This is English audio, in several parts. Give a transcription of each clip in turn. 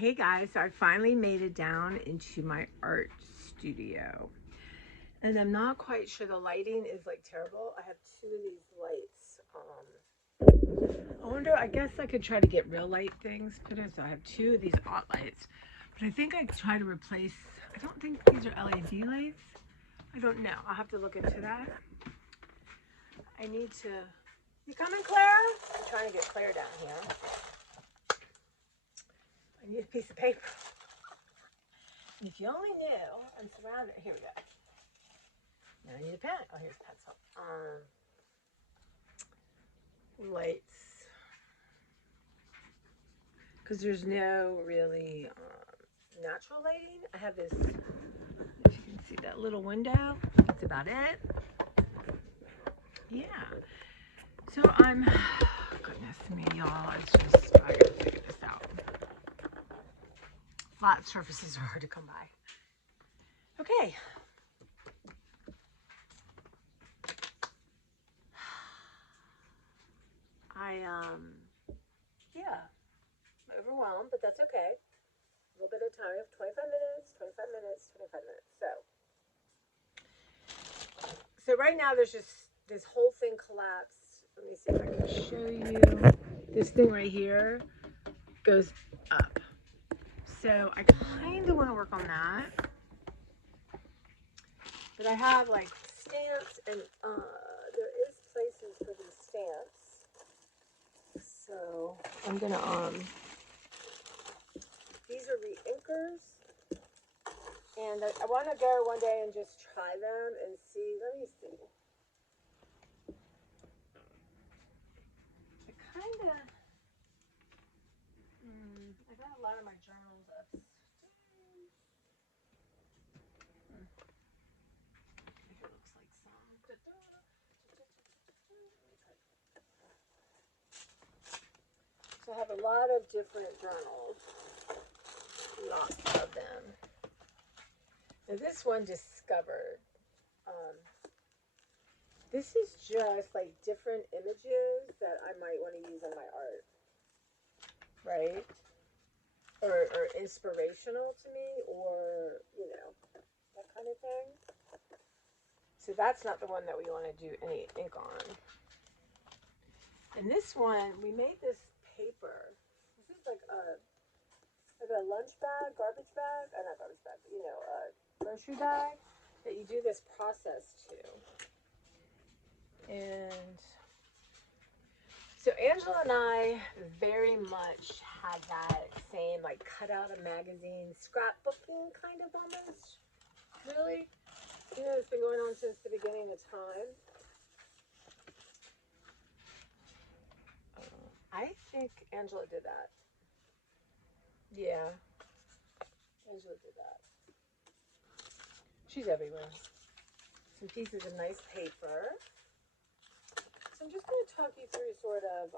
Hey guys, so I finally made it down into my art studio. And I'm not quite sure, the lighting is like terrible. I have two of these lights. I wonder, I guess I could try to get real light things put in. So I have two of these art lights. But I think I try to replace, I don't think these are LED lights. I don't know. I'll have to look into that. I need to, you coming, Claire? I'm trying to get Claire down here. I need a piece of paper. And if you only knew, I'm surrounded. Here we go. Now I need a pen. Oh, here's a pencil. Lights. Because there's no really natural lighting. I have this, if you can see that little window, that's about it. Yeah. So goodness me, y'all. It's just, I gotta figure this out. Flat surfaces are hard to come by. Okay. Yeah, I'm overwhelmed, but that's okay. A little bit of time. We have 25 minutes, 25 minutes, 25 minutes. So right now there's just, this whole thing collapsed. Let me see if I can show you. This thing right here goes up. So I kind of want to work on that. But I have like stamps, and there is places for these stamps. So I'm gonna these are re-inkers, and I want to go one day and just try them and see. Let me see. I kind of I got a lot of my journals upstairs. It looks like some. So I have a lot of different journals. Lots of them. Now this one, discovered. This is just like different images that I might want to use in my art, right? Or inspirational to me, or that kind of thing. So that's not the one that we want to do any ink on. And this one, we made this paper. This is like a lunch bag, garbage bag, not garbage bag, but a grocery bag that you do this process to. And so Angela and I very much had that same like cut out a magazine, scrapbooking kind of almost. Really? It's been going on since the beginning of time. I think Angela did that. Yeah. Angela did that. She's everywhere. Some pieces of nice paper. So I'm just going to talk you through sort of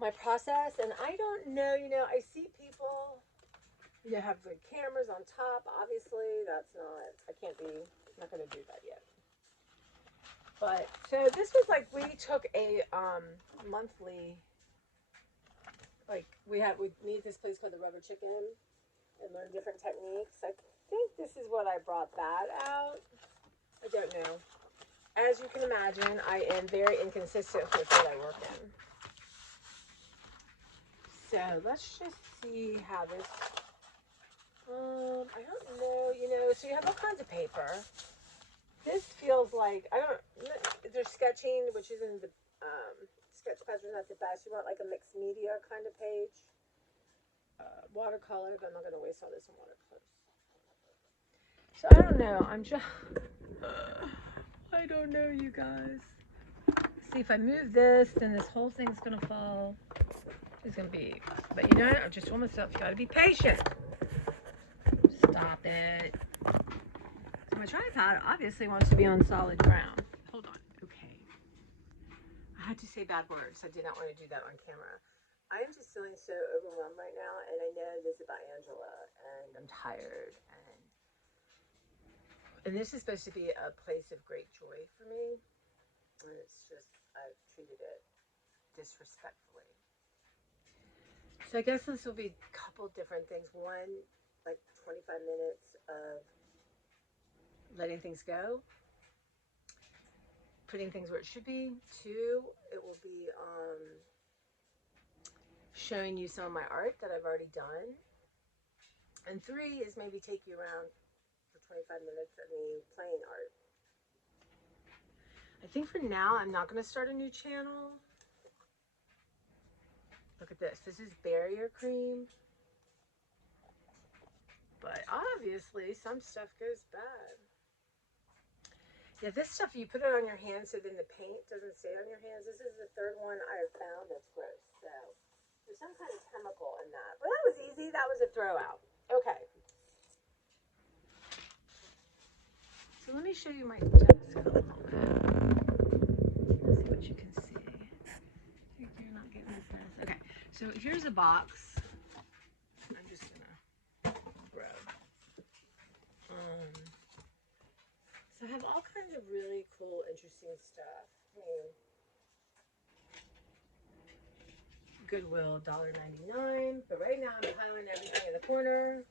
my process. And I don't know, I see people, have the cameras on top. Obviously, that's not, I'm not going to do that yet. But, so this was like, we took a monthly, like, we meet this place called the Rubber Chicken and learn different techniques. I think this is what I brought that out. I don't know. As you can imagine, I am very inconsistent with what I work in. So let's just see how this, I don't know, so you have all kinds of paper. This feels like, there's sketching, which isn't the, sketch pads are not the best. You want like a mixed media kind of page. Watercolor, but I'm not going to waste all this on watercolors. So I don't know, I don't know, you guys. See, if I move this, then this whole thing's going to fall. It's going to be, but I just told myself, you got to be patient. Stop it. So my tripod obviously wants to be on solid ground. Hold on. Okay. I had to say bad words. I did not want to do that on camera. I am just feeling so overwhelmed right now, and I know this about Angela, and I'm tired, and this is supposed to be a place of great joy for me, and it's just, I've treated it disrespectfully. So I guess this will be a couple different things. One, like 25 minutes of letting things go, putting things where it should be. Two, it will be showing you some of my art that I've already done. And three is maybe take you around for 25 minutes of me playing art. I think for now, I'm not going to start a new channel. Look at this. This is barrier cream. But obviously, some stuff goes bad. Yeah, this stuff, you put it on your hands so then the paint doesn't stay on your hands. This is the third one I have found that's gross. So there's some kind of chemical in that. But that was easy. That was a throw out. Okay. So let me show you my desk a little bit. Let's see what you can see. You're not getting this mess. Okay, so here's a box. I'm just gonna rub. So I have all kinds of really cool, interesting stuff. I mean, Goodwill, $1.99. But right now I'm piling everything in the corner.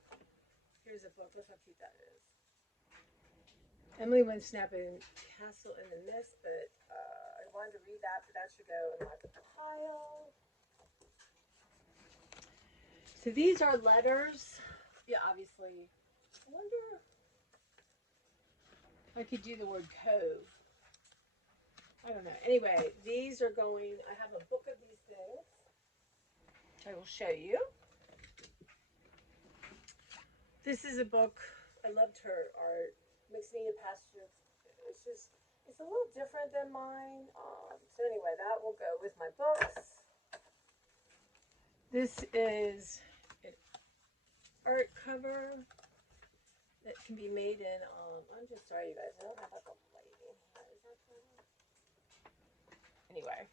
Here's a book. Look how cute that is. Emily went snapping Castle in the Mist, but I wanted to read that, but that should go in like a pile. So these are letters. Yeah, obviously. I wonder if I could do the word cove. I don't know. Anyway, these are going, I have a book of these things, which I will show you. This is a book. I loved her art. Mixed media pasture. It's just, it's a little different than mine. So anyway, that will go with my books. This is an art cover that can be made in, I'm just sorry you guys, I don't have like a lighting here. Is that better? Anyway,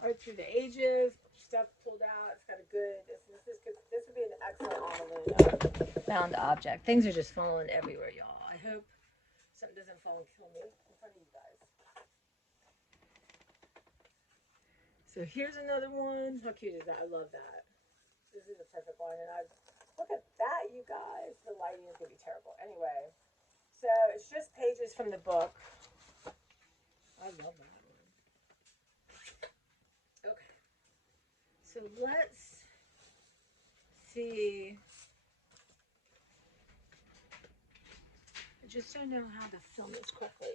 art through the ages, stuff pulled out. It's got a good, this is good. This would be an excellent envelope. Found object. Things are just falling everywhere, y'all. I hope something doesn't fall and kill me in front of you guys. So here's another one. How cute is that? I love that. This is a perfect one, and look at that, you guys. The lighting is gonna be terrible. Anyway, so it's just pages from the book. I love that one. Okay, so let's see. I just don't know how to film this correctly.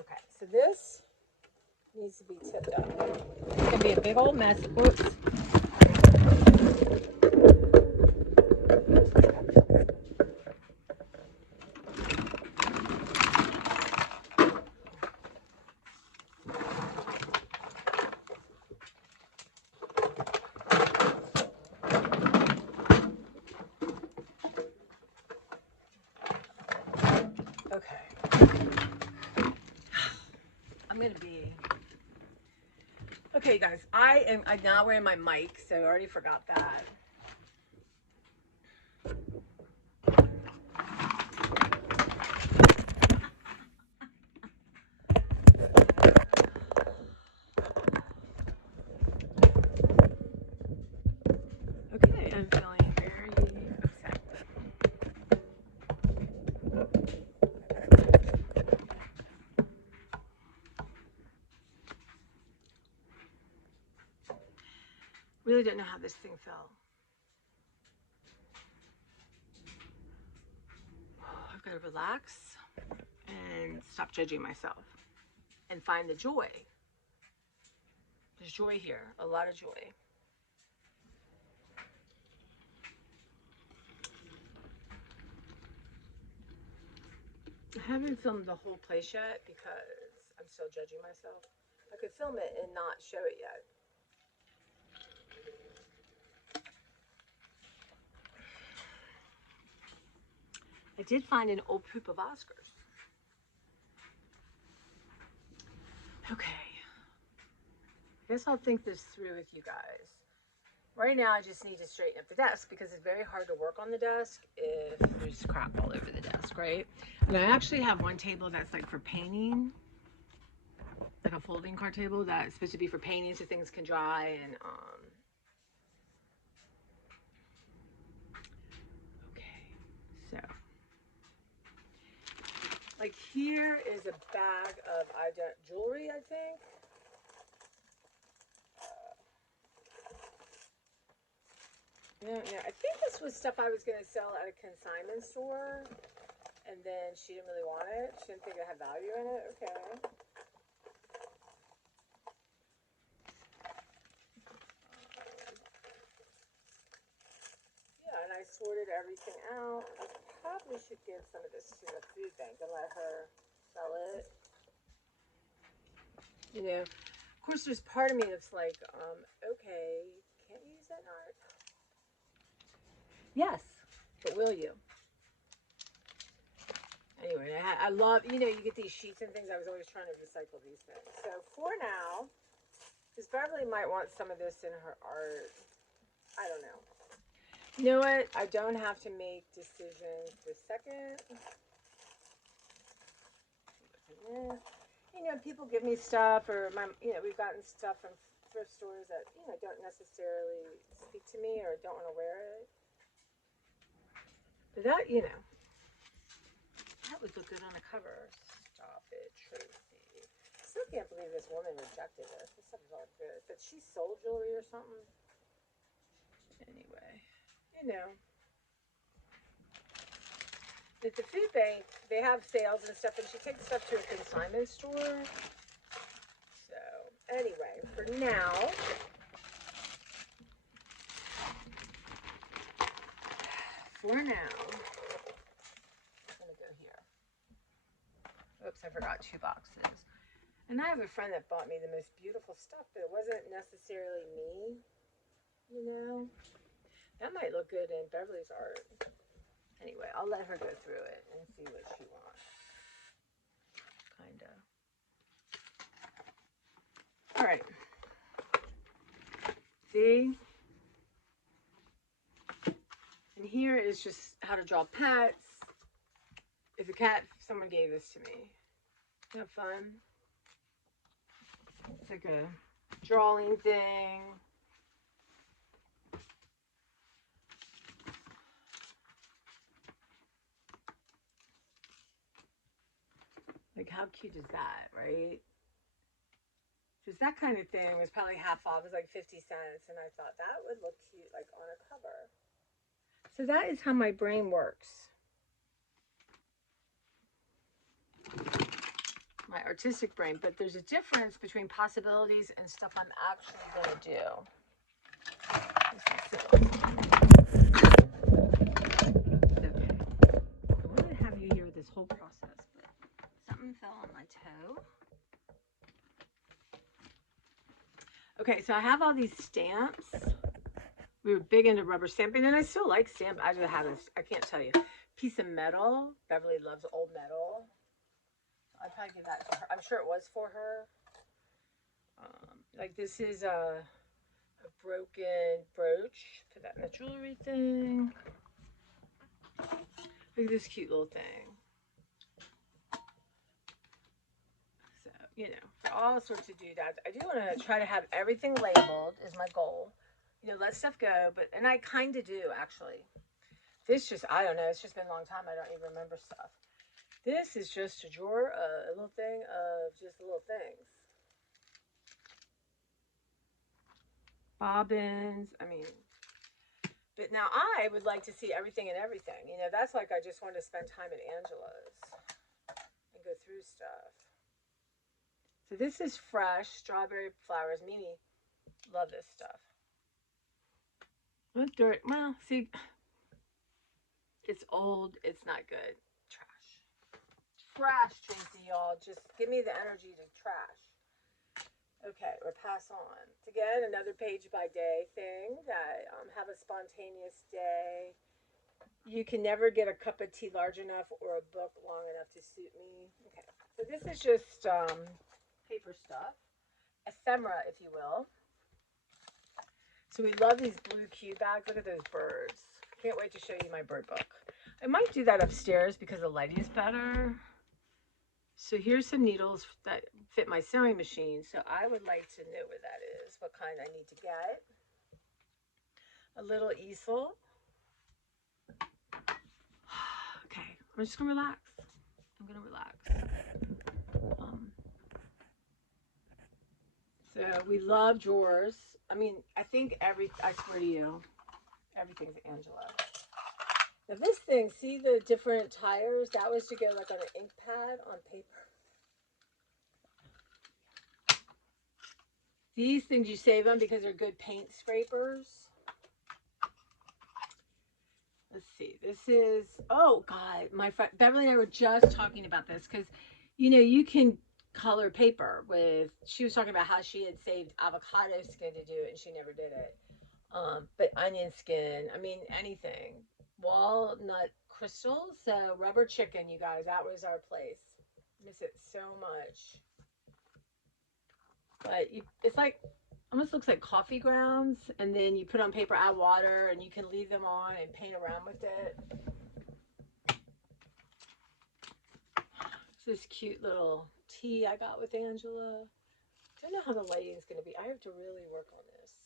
Okay, so this needs to be tipped up. It's gonna be a big old mess. Whoops. Okay. I'm gonna be. Okay, guys, I'm now wearing my mic, so I already forgot that. Okay, I'm feeling very upset. Really don't know how this thing fell. I've got to relax and stop judging myself and find the joy. There's joy here, a lot of joy. I haven't filmed the whole place yet because I'm still judging myself. I could film it and not show it yet. I did find an old poop of Oscar's. Okay. I guess I'll think this through with you guys. Right now, I just need to straighten up the desk because it's very hard to work on the desk if there's crap all over the desk, right? And I actually have one table that's like for painting, like a folding card table that's supposed to be for painting so things can dry. And okay, so like here is a bag of jewelry, I think. Yeah, I think this was stuff I was going to sell at a consignment store, and then she didn't really want it. She didn't think it had value in it. Okay. Yeah, and I sorted everything out. I probably should give some of this to the food bank and let her sell it. You know, of course, there's part of me that's like, okay, can't you use that in art? Yes, but will you? Anyway, I love, you get these sheets and things. I was always trying to recycle these things. So for now, because Beverly might want some of this in her art. I don't know. You know what? I don't have to make decisions for a second. People give me stuff, or we've gotten stuff from thrift stores that, don't necessarily speak to me or don't want to wear it. But that, that would look good on a cover. Stop it, Tracy. I still can't believe this woman rejected this. This stuff is all good. But she sold jewelry or something. Anyway, At the food bank, they have sales and stuff, and she takes stuff to a consignment store. So, anyway, for now, I'm going to go here. Oops, I forgot 2 boxes. And I have a friend that bought me the most beautiful stuff, but it wasn't necessarily me, That might look good in Beverly's art. Anyway, I'll let her go through it and see what she wants. Kind of. All right. See? And here is just how to draw pets. It's a cat. Someone gave this to me. Isn't that fun? It's like a drawing thing. Like, how cute is that, right? Just that kind of thing was probably half off. It was like 50 cents. And I thought that would look cute, like on a cover. So that is how my brain works. My artistic brain. But there's a difference between possibilities and stuff I'm actually going to do. Okay. I wanted to have you here with this whole process, but something fell on my toe. Okay, so I have all these stamps. We were big into rubber stamping, and I still like stamp. I just have this, I can't tell you. Piece of metal. Beverly loves old metal. I'd probably give that to her. I'm sure it was for her. Like this is a broken brooch. Put that in the jewelry thing. Look at this cute little thing. So, for all sorts of doodads. I do want to try to have everything labeled is my goal. Let stuff go, and I kind of do, actually. This just, I don't know, it's just been a long time. I don't even remember stuff. This is just a drawer, a little thing of just little things. Bobbins, but now I would like to see everything and everything. That's like I just want to spend time at Angela's and go through stuff. So this is fresh, strawberry flowers. Mimi, love this stuff. Well, see, it's old. It's not good. Trash, Tracy, y'all. Just give me the energy to trash. Okay, we're pass on. Again, another page by day thing that have a spontaneous day. You can never get a cup of tea large enough or a book long enough to suit me. Okay, so this is just paper stuff, ephemera, if you will. So we love these blue cue bags. Look at those birds. Can't wait to show you my bird book. I might do that upstairs because the lighting is better. So here's some needles that fit my sewing machine. So I would like to know where that is, what kind I need to get. A little easel. Okay, I'm just gonna relax. I'm gonna relax. So we love drawers. I mean, I think I swear to you, everything's Angela. Now this thing, see the different tires? That was to go like on an ink pad on paper. These things you save them because they're good paint scrapers. Let's see. This is, oh God, my friend Beverly and I were just talking about this because, you know, you can color paper with, she was talking about how she had saved avocado skin to do it and she never did it. But onion skin, I mean, anything. Walnut crystals, so rubber chicken, you guys, that was our place. Miss it so much. But it's like, almost looks like coffee grounds, and then you put on paper, add water, and you can leave them on and paint around with it. It's this cute little tea I got with Angela. Don't know how the lighting is going to be. I have to really work on this.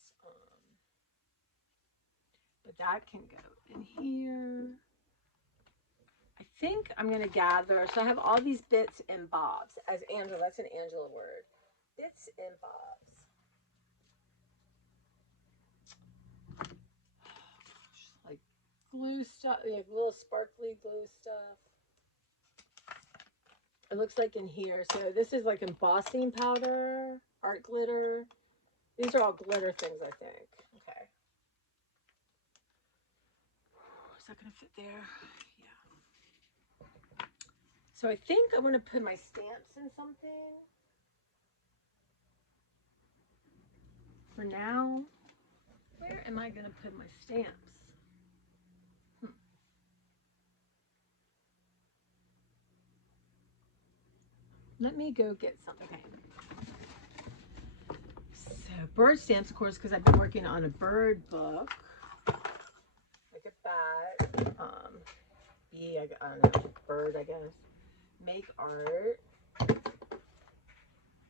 But that can go in here. I think I'm going to gather. So I have all these bits and bobs. As Angela, that's an Angela word. Bits and bobs. Like glue stuff, like little sparkly glue stuff. It looks like in here. So this is like embossing powder, art glitter. These are all glitter things, I think. Okay. Is that going to fit there? Yeah. So I think I'm going to put my stamps in something. For now, where am I going to put my stamps? Let me go get some. Okay. So bird stamps, of course, because I've been working on a bird book. Look at that. I don't know, bird, I guess. Make art.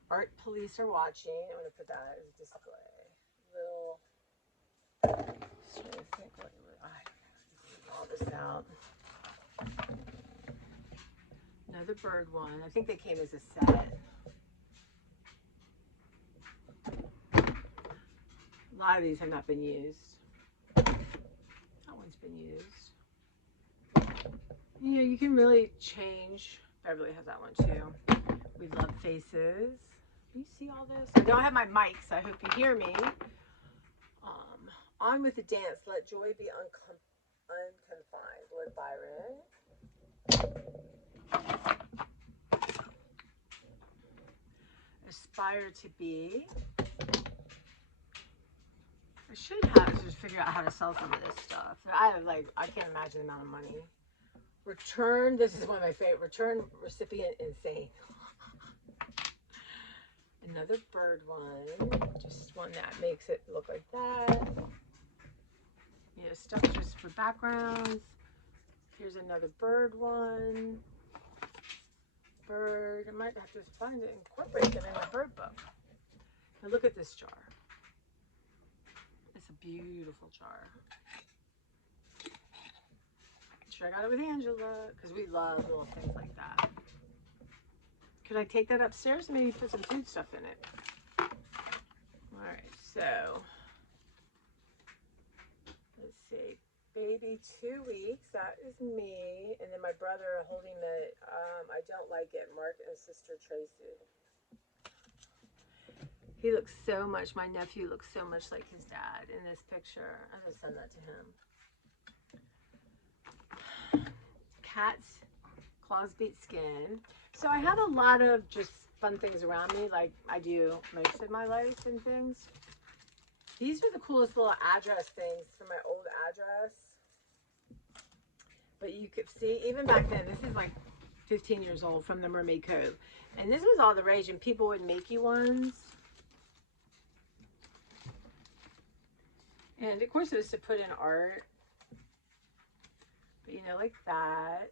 Art police are watching. I'm going to put that as a display. Just trying to think what all this out. Another bird one. I think they came as a set. A lot of these have not been used. That one's been used. You know, you can really change. Beverly has that one too. We love faces. Can you see all this? I don't have my mic, so I hope you hear me. On with the dance. Let joy be unconfined. Lord Byron. Aspire to be. I should have just figure out how to sell some of this stuff. I can't imagine the amount of money. Return, this is one of my favorite. Return recipient insane. Another bird one. Just one that makes it look like that. You know, stuff just for backgrounds. Here's another bird one. Bird. I might have to find it and incorporate them in my bird book. Now look at this jar. It's a beautiful jar. Sure, I got it with Angela because we love little things like that. Could I take that upstairs and maybe put some food stuff in it? All right, so let's see. Baby 2 weeks, that is me. And then my brother holding the I don't like it, Mark and sister Tracy. He looks so much, my nephew looks so much like his dad in this picture. I'm gonna send that to him. Cat's claws beat skin. So I have a lot of just fun things around me, like I do most of my life and things. These are the coolest little address things from my old address. But you could see, even back then, this is like 15 years old from the Mermaid Cove. And this was all the rage, and people would make you ones. And of course it was to put in art. But you know, like that.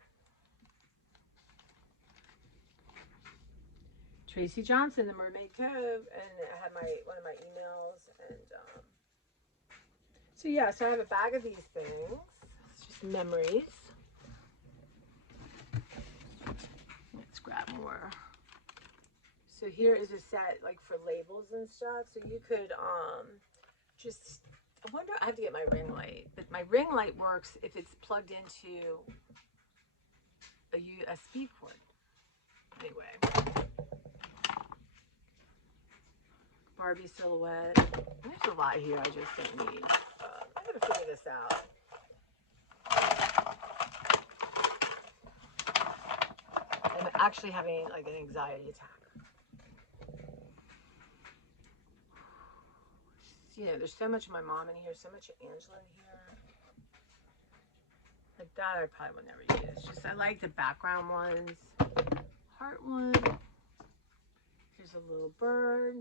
Tracy Johnson, the Mermaid Cove, and I had one of my emails, and so yeah, so I have a bag of these things. It's just memories. Let's grab more. So here is a set like for labels and stuff. So you could just, I wonder, I have to get my ring light, but my ring light works if it's plugged into a USB cord. Anyway. Barbie silhouette. There's a lot here I just don't need. I'm going to figure this out. I'm actually having like an anxiety attack. You know, there's so much of my mom in here, so much of Angela in here. Like that I probably will never use. Just, I like the background ones. Heart one. Here's a little bird.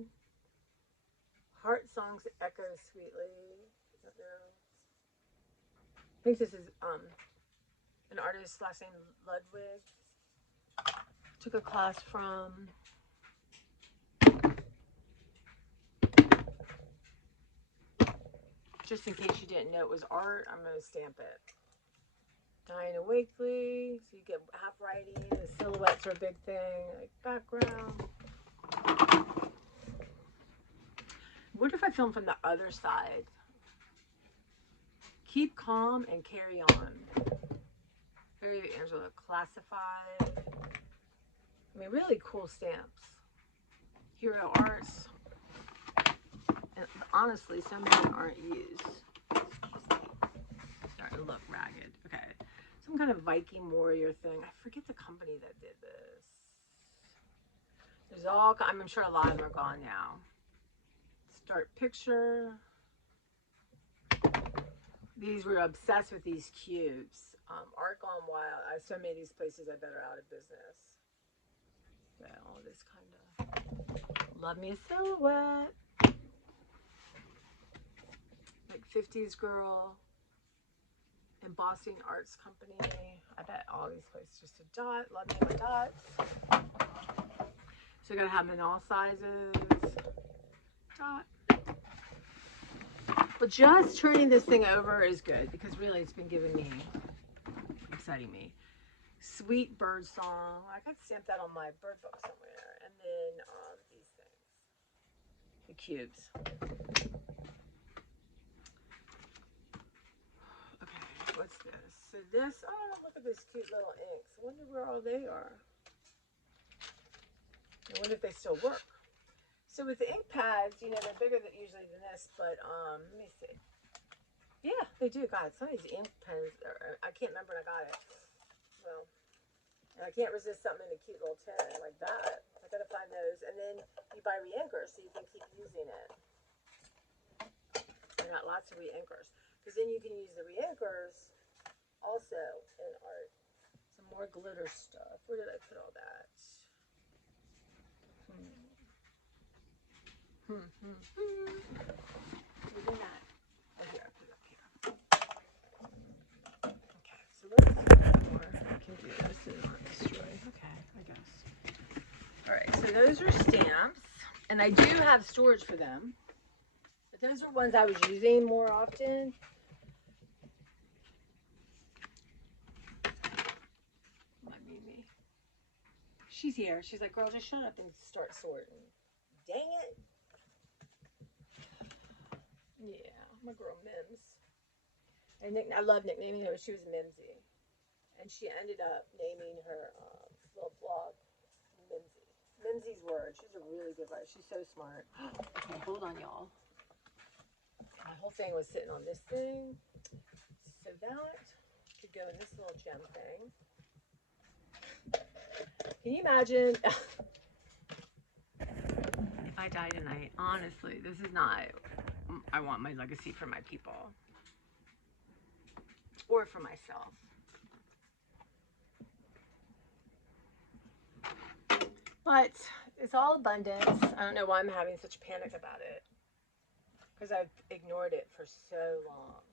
Heart songs echo sweetly. I don't know. I think this is an artist, last name Ludwig. Took a class from just in case you didn't know it was art, I'm going to stamp it. Diana Wakely, so you get half writing. The silhouettes are a big thing, like background. What if I film from the other side? Keep calm and carry on. Very Angela, classified. I mean, really cool stamps. Hero Arts. And honestly, some of them aren't used. Excuse me. Starting to look ragged. Okay. Some kind of Viking warrior thing. I forget the company that did this. There's all, I'm sure a lot of them are gone now. Start picture. These, were obsessed with these cubes. Art gone wild. So many of these places I bet are out of business. Yeah, all this kind of. Love me a silhouette. Like 50s girl. Embossing Arts Company. I bet all these places. Just a dot. Love me my dots. So you gotta have them in all sizes. Dot. But just turning this thing over is good because really it's been exciting me. Sweet bird song. I could stamp that on my bird book somewhere. And then these things. The cubes. Okay, what's this? So this, oh, look at this cute little inks. I wonder where all they are. I wonder if they still work. So with the ink pads, you know, they're bigger than usually than this, but let me see. Yeah, they do. God, some of these ink pens, I can't remember when I got it. Well, and I can't resist something in a cute little tin like that. I gotta find those. And then you buy re-inkers so you can keep using it. I got lots of re-inkers. Because then you can use the re-inkers also in art. Some more glitter stuff. Where did I put all that? Within that. Oh, here, I put it up here. Okay, so let's see more. I can do this and not destroy. Okay, I guess. All right, so those are stamps, and I do have storage for them. But those are ones I was using more often. My Mimi. She's here. She's like, girl, just shut up and start sorting. Dang it. Yeah, my girl Mims. And I love nicknaming her. She was Mimsy. And she ended up naming her little blog Mimsy. Mimsy's Word. She's a really good writer. She's so smart. Okay, hold on, y'all. My whole thing was sitting on this thing. So that could go in this little gem thing. Can you imagine if I die tonight? Honestly, this is not, I want my legacy for my people or for myself. But it's all abundance. I don't know why I'm having such panic about it. because I've ignored it for so long.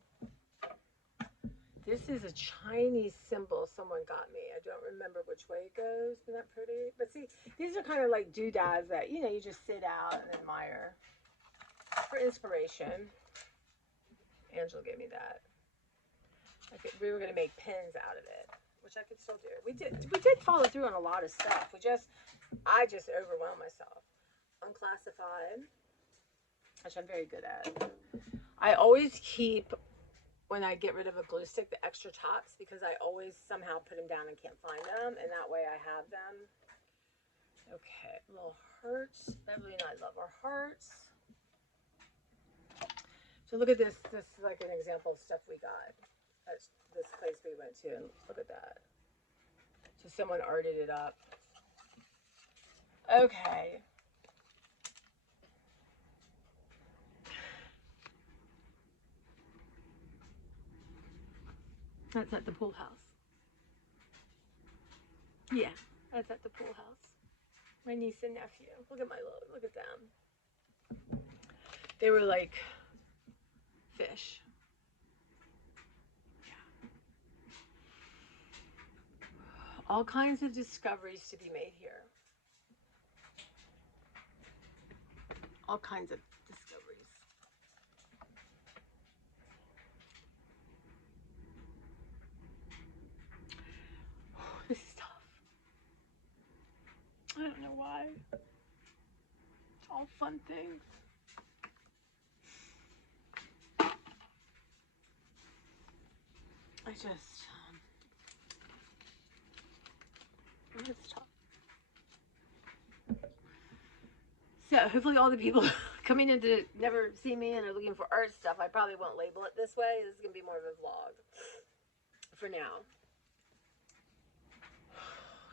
This is a Chinese symbol someone got me. I don't remember which way it goes. Isn't that pretty? But see, these are kind of like doodads that, you know, you just sit out and admire for inspiration. Angela gave me that. We were going to make pins out of it, which I could still do. We did follow through on a lot of stuff. I just overwhelmed myself. Unclassified, which I'm very good at. I always keep, when I get rid of a glue stick, the extra tops, because I always somehow put them down and can't find them, and that way I have them. Okay, little hearts. Beverly and I love our hearts. So look at this. This is like an example of stuff we got at this place we went to, and look at that. So someone arted it up. Okay. That's at the pool house. Yeah, that's at the pool house. My niece and nephew. Look at look at them. They were like fish. Yeah. All kinds of discoveries to be made here. All kinds of discoveries. This is tough. I don't know why. It's all fun things. It's tough. So hopefully all the people coming in to never see me and are looking for art stuff, I probably won't label it this way. This is going to be more of a vlog for now.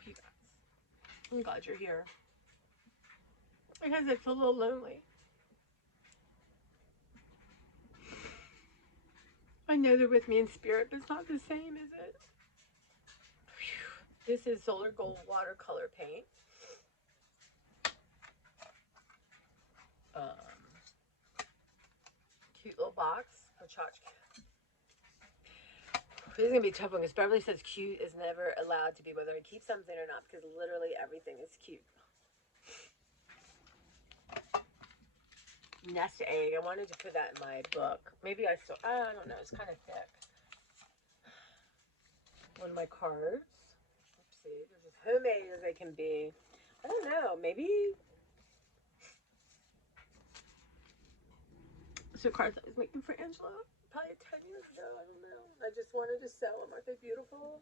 You guys, I'm glad you're here. Because I feel a little lonely. I know they're with me in spirit, but it's not the same, is it? This is Solar Gold watercolor paint. Cute little box. A tchotchke. This is going to be a tough one because Beverly says cute is never allowed to be whether I keep something or not, because literally everything is cute. Nest egg. I wanted to put that in my book. Maybe I still, I don't know. It's kind of thick. One of my cards. Oopsie. They're as homemade as they can be. I don't know. Maybe. So cards I was making for Angela probably 10 years ago. I don't know. I just wanted to sell them. Aren't they beautiful?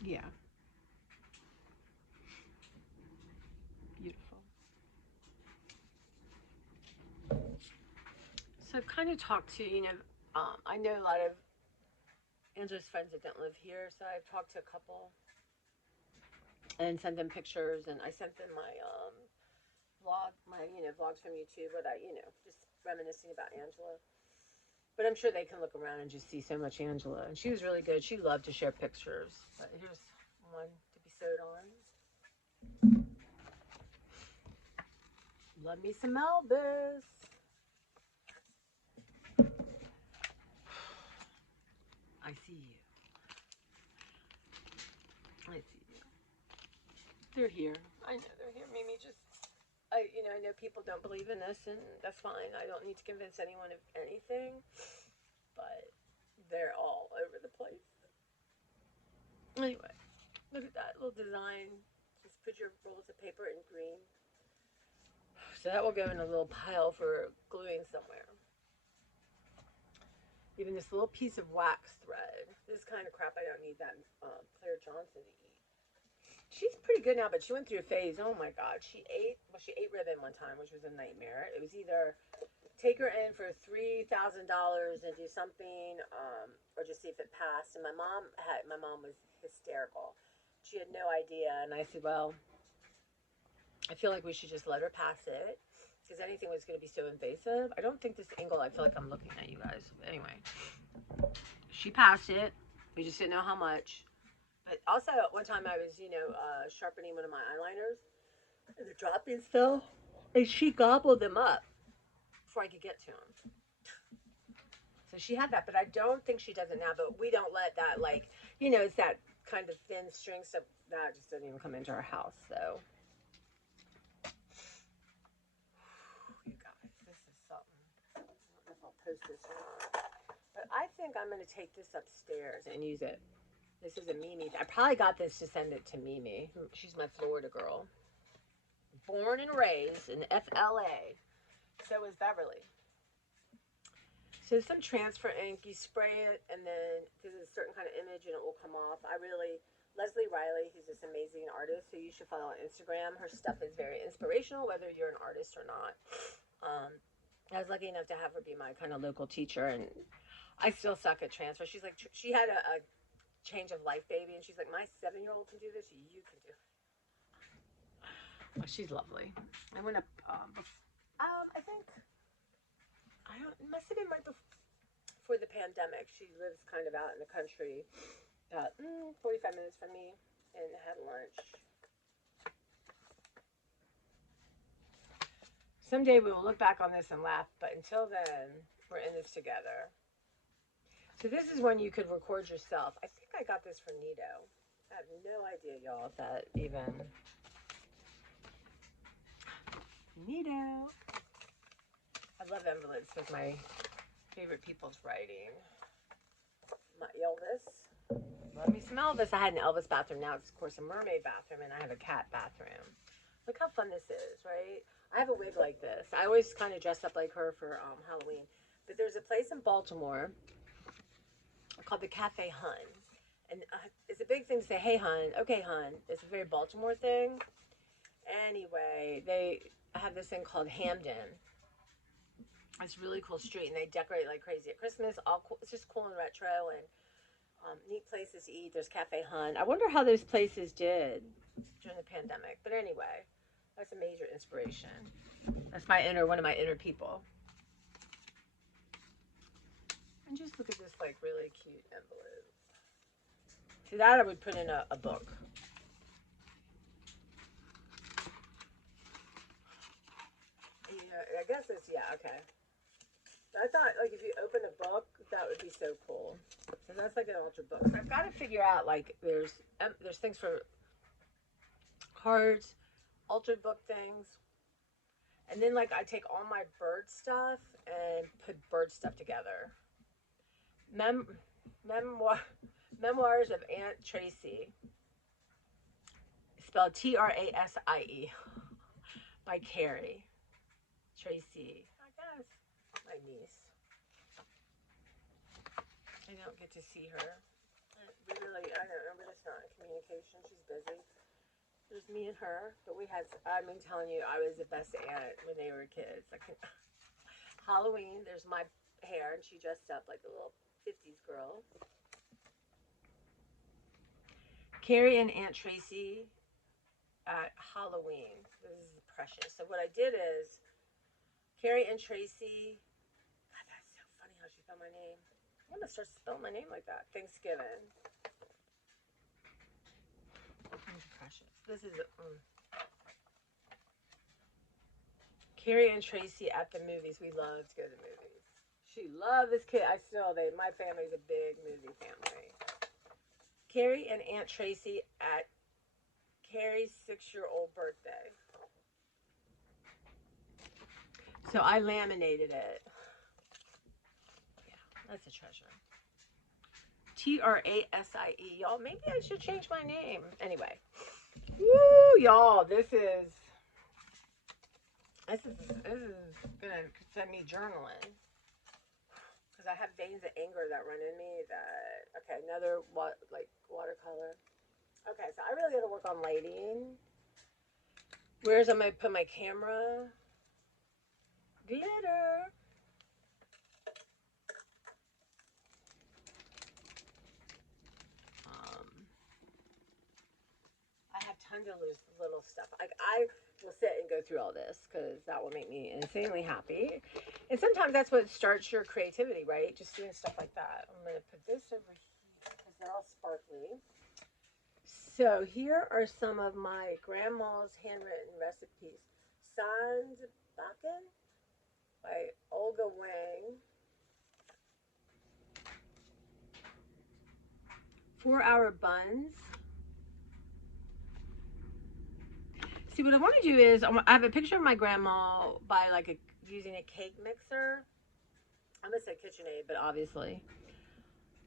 Yeah. Beautiful. So I've kind of talked to, I know a lot of Angela's friends that don't live here, so I've talked to a couple and sent them pictures, and I sent them my vlogs from YouTube, but just reminiscing about Angela. But I'm sure they can look around and just see so much Angela. And she was really good. She loved to share pictures. But here's one to be sewed on. Love me some Elvis. I see you. I see you. They're here. I know they're here. Mimi just, I know people don't believe in this, and that's fine. I don't need to convince anyone of anything, but they're all over the place. Anyway, look at that little design. Just put your rolls of paper in green. So that will go in a little pile for gluing somewhere. Even this little piece of wax thread. This kind of crap I don't need that Claire Johnson to eat. She's pretty good now, but she went through a phase. Oh my God. She ate ribbon one time, which was a nightmare. It was either take her in for $3,000 and do something, or just see if it passed. And my mom was hysterical. She had no idea. And I said, well, I feel like we should just let her pass it. because anything was going to be so invasive. I don't think this angle, I feel like I'm looking at you guys. Anyway, she passed it. We just didn't know how much. But also, one time I was, you know, sharpening one of my eyeliners, and the droppings fell, and she gobbled them up before I could get to them. So she had that, but I don't think she does it now. But we don't let that, like, you know, it's that kind of thin string stuff that just doesn't even come into our house. So, you guys, this is something. I don't know if I'll post this or not, but I think I'm going to take this upstairs and use it. This is a Mimi. I probably got this to send it to Mimi. She's my Florida girl. Born and raised in FLA. So is Beverly. So some transfer ink, you spray it, and then there's a certain kind of image, and it will come off. Leslie Riley, who's this amazing artist, who you should follow on Instagram. Her stuff is very inspirational, whether you're an artist or not. I was lucky enough to have her be my kind of local teacher, and I still suck at transfer. She's like, she had a change of life baby, and she's like, my 7-year-old can do this, you can do it. Oh, she's lovely. I went up, I think, it must have been right before the pandemic. She lives kind of out in the country, 45 minutes from me, and had lunch. Someday we will look back on this and laugh, but until then, we're in this together. So this is when you could record yourself. I think I got this from Nito. I have no idea, y'all, if that even... Nito. I love envelopes with my favorite people's writing. My Elvis. Let me smell this. I had an Elvis bathroom. Now it's, of course, a mermaid bathroom, and I have a cat bathroom. Look how fun this is, right? I have a wig like this. I always kind of dress up like her for Halloween. But there's a place in Baltimore called the Cafe Hun. And it's a big thing to say, hey, hun. Okay, hun. It's a very Baltimore thing. Anyway, they have this thing called Hamden. It's a really cool street, and they decorate like crazy at Christmas. All cool. It's just cool and retro, and neat places to eat. There's Cafe Hun. I wonder how those places did during the pandemic. But anyway, that's a major inspiration. That's one of my inner people. And just look at this like really cute envelope. See, that I would put in a book. Yeah, I guess it's, yeah, okay. I thought, like, if you open a book, that would be so cool. So that's like an altered book. So I've got to figure out, like, there's things for cards, altered book things. And then, like, I take all my bird stuff and put bird stuff together. Memoirs of Aunt Tracy. Spelled Trasie. By Carrie. Tracy. I guess. My niece. I don't get to see her. I don't know, we're just not in communication. She's busy. There's me and her, but I'm telling you, I was the best aunt when they were kids. Halloween, there's my hair, and she dressed up like a little 50s girl. Carrie and Aunt Tracy at Halloween. This is precious. So what I did is, Carrie and Tracy, God, that's so funny how she spelled my name. I'm gonna start spelling my name like that. Thanksgiving. Precious. This is Carrie and Tracy at the movies. We love to go to the movies. She loved this kid. My family's a big movie family. Carrie and Aunt Tracy at Carrie's 6-year-old birthday. So I laminated it. Yeah, that's a treasure. Trasie. Y'all, maybe I should change my name. Anyway. Woo, y'all, this is gonna send me journaling. Because I have veins of anger that run in me okay, another watercolor. Okay, so I really gotta work on lighting. Where's I'm gonna put my camera? Glitter. I have tons of little stuff. Like I will sit and go through all this because that will make me insanely happy. And sometimes that's what starts your creativity, right? Just doing stuff like that. I'm going to put this over here because they're all sparkly. So here are some of my grandma's handwritten recipes. Sandbakken by Olga Wang. 4-hour buns. See, what I want to do is I have a picture of my grandma by like using a cake mixer. I'm gonna say KitchenAid, but obviously.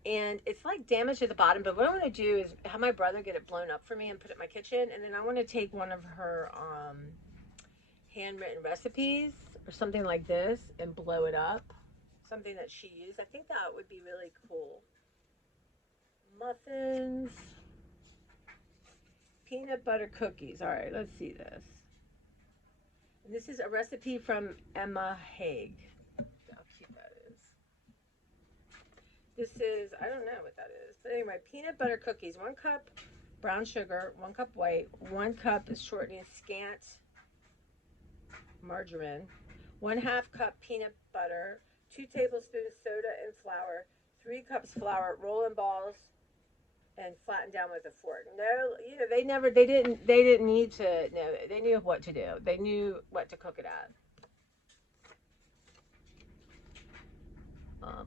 And it's like damaged at the bottom. But what I want to do is have my brother get it blown up for me and put it in my kitchen. And then I want to take one of her handwritten recipes or something like this and blow it up. Something that she used. I think that would be really cool. Muffins. Peanut butter cookies. All right, let's see this. And this is a recipe from Emma Haig. How cute that is. This is, I don't know what that is. But anyway, peanut butter cookies. 1 cup brown sugar, 1 cup white, 1 cup is shortening scant margarine, 1/2 cup peanut butter, 2 tablespoons soda and flour, 3 cups flour, roll in balls, and flatten down with a fork. No, you know, they didn't need to, no, they knew what to do. They knew what to cook it at.